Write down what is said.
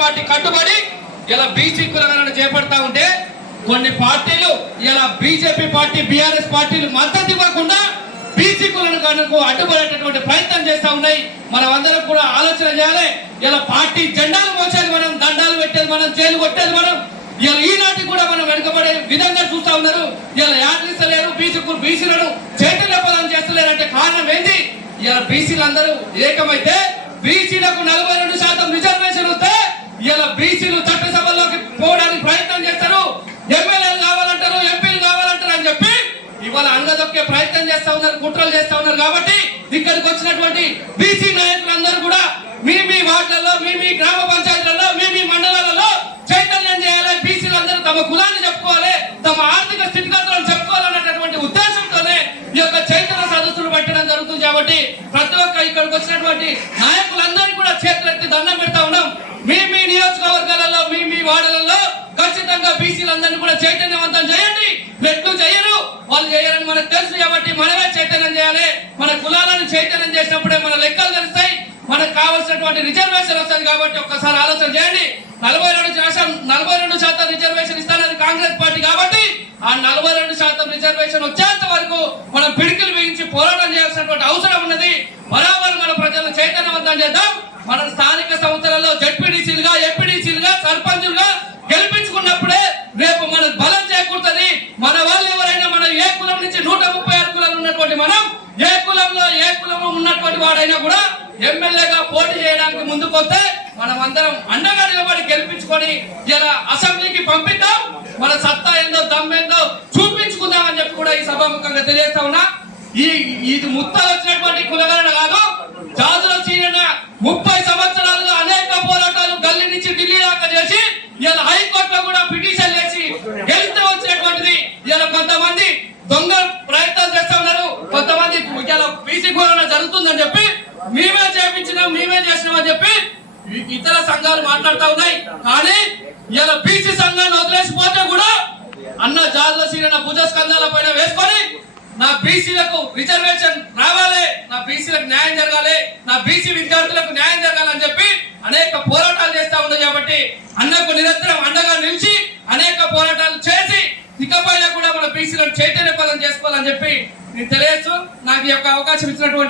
Party కట్టుబడి ఇలా BC కులగణన చేపడతా ఉంటే కొన్ని పార్టీలు ఇలా బీజేపీ పార్టీ బీఆర్ఎస్ పార్టీలు మద్దతు ఇవ్వకుండా బీసీ కులగణనకు అడ్డుపడేటటువంటి ప్రయత్నం చేస్తా ఉన్నాయి. మనం అందరం కూడా ఆలోచన చేయాలి. ఇలా పార్టీ జెండాలు మోసేది మనం, దండాలు పెట్టేది మనం, చేలు కొట్టేది మనం. ఇలా ఈనాటి కూడా మనం వెనుకబడే విధంగా చూస్తా ఉన్నారు. ఇలా యాడ్లిస్తలేరు, బీసీలను చైతన్యపదం చేస్తలేరంటే కారణం ఏంటి? ఇలా బీసీలు అందరూ ఏకమైతే బీసీలకు 42% రిజర్వేషన్ వస్తే ఇలా బీసీలు చట్టసభల్లోకి పోవడానికి ప్రయత్నం చేస్తారు. ఎమ్మెల్యేలు కావాలంటారు, ఎంపీలు కావాలంటారు అని చెప్పి ఇవాళ అంగదొక్కే ప్రయత్నం చేస్తా ఉన్నారు, కుట్రలు చేస్తా ఉన్నారు. కాబట్టి ఇక్కడికి వచ్చినటువంటి బీసీ నాయకులందరూ కూడా మీ వార్డులలో, మీ గ్రామ పంచాయతీలలో, మీ మండలాలలో చైతన్యం చేయాలి. బీసీలందరూ తమ కులాన్ని చెప్పుకోవాలి, తమ ఆర్థిక స్థితిగతులను చెప్పుకోవాలన్నటువంటి ఉద్దేశంతోనే ఈ యొక్క చైతన్య సదస్సులు పెట్టడం జరుగుతుంది. కాబట్టి ప్రతి ఒక్క ఇక్కడికి వచ్చినటువంటి నాయకులందరూ కూడా చేతులెత్తి దండం పెడతా ఉన్నాం. మీ నియోజకవర్గాలలో, మీ వార్డులలో ఖచ్చితంగా బీసీలందరినీ కూడా చైతన్యవంతం చేయండి. ఎట్లు చేయరు, వాళ్ళు చేయరని మనకు తెలుసు. కాబట్టి మనమే చైతన్యం చేయాలి. మన కులాలను చైతన్యం చేసినప్పుడే మన లెక్కలు తెలుస్తాయి, మనకు కావాల్సినటువంటి రిజర్వేషన్ వస్తుంది. కాబట్టి ఒక్కసారి ఆలోచన చేయండి. 42% రిజర్వేషన్ ఇస్తానది కాంగ్రెస్ పార్టీ. కాబట్టి ఆ 42% రిజర్వేషన్ వచ్చేంత వరకు మనం పిడికిలు బిగించి పోరాటం చేయాల్సినటువంటి అవసరం ఉన్నది. బరాబర్ మన ప్రజలను చైతన్యవంతం చేద్దాం. మన స్థానిక సంస్థలలో జడ్పీడీసీలుగా, ఎంపీడీసీలుగా, సర్పంచులుగా గెలిపించుకున్నప్పుడే రేపు మనకు బలం చేకూరుతుంది. మన వాళ్ళు ఎవరైనా మన ఏ కులం నుంచి 136 కులాలు ఉన్నటువంటి మనం ఏ కులంలో ఉన్నటువంటి వాడైనా కూడా ఎమ్మెల్యేగా పోటీ చేయడానికి ముందుకు వస్తే మనం అందరం అండగా నిలబడి గెలిపించుకొని ఇలా అసెంబ్లీకి పంపిద్దాం. మన సత్తా ఏందో, దమ్మేందో చూపించుకుందాం అని చెప్పి కూడా ఈ సభాముఖంగా తెలియజేస్తా ఉన్నా. ఇది ముత్తలు వచ్చినటువంటి కులగణన కాదు. జాతుల చీరన 30 సంవత్సరాలుగా అనేక పోరాటాలు గల్లీ నుంచి ఢిల్లీ దాకా చేసి ఇలా హైకోర్టులో కూడా పిటిషన్ చేసి గెలిస్తే వచ్చినటువంటిది. ఇలా కొంతమంది దొంగ ప్రయత్నాలు చేస్తా ఉన్నారు. కొంతమంది ఇలా బీసీ కులగణన జరుగుతుందని చెప్పి మేమే చేపించినాం, మేమే చేసినామని చెప్పి ఇతర సంఘాలు మాట్లాడుతూ ఉన్నాయి. కానీ ఇలా బీసీ సంఘాన్ని వదిలేసిపోతే కూడా అన్న జాతుల చీరన భుజస్కంధాల పైన వేసుకొని నా బీసీలకు రిజర్వేషన్ రావాలి, నా బీసీలకు న్యాయం జరగాలి, నా బీసీ విద్యార్థులకు న్యాయం జరగాలని చెప్పి అనేక పోరాటాలు చేస్తా ఉంది. కాబట్టి అన్నకు నిరంతరం అండగా నిలిచి అనేక పోరాటాలు చేసి ఇకపైన కూడా మన బీసీలను చైతన్యపదం చేసుకోవాలని చెప్పి నేను తెలియజేస్తూ నాకు ఈ యొక్క అవకాశం ఇచ్చినటువంటి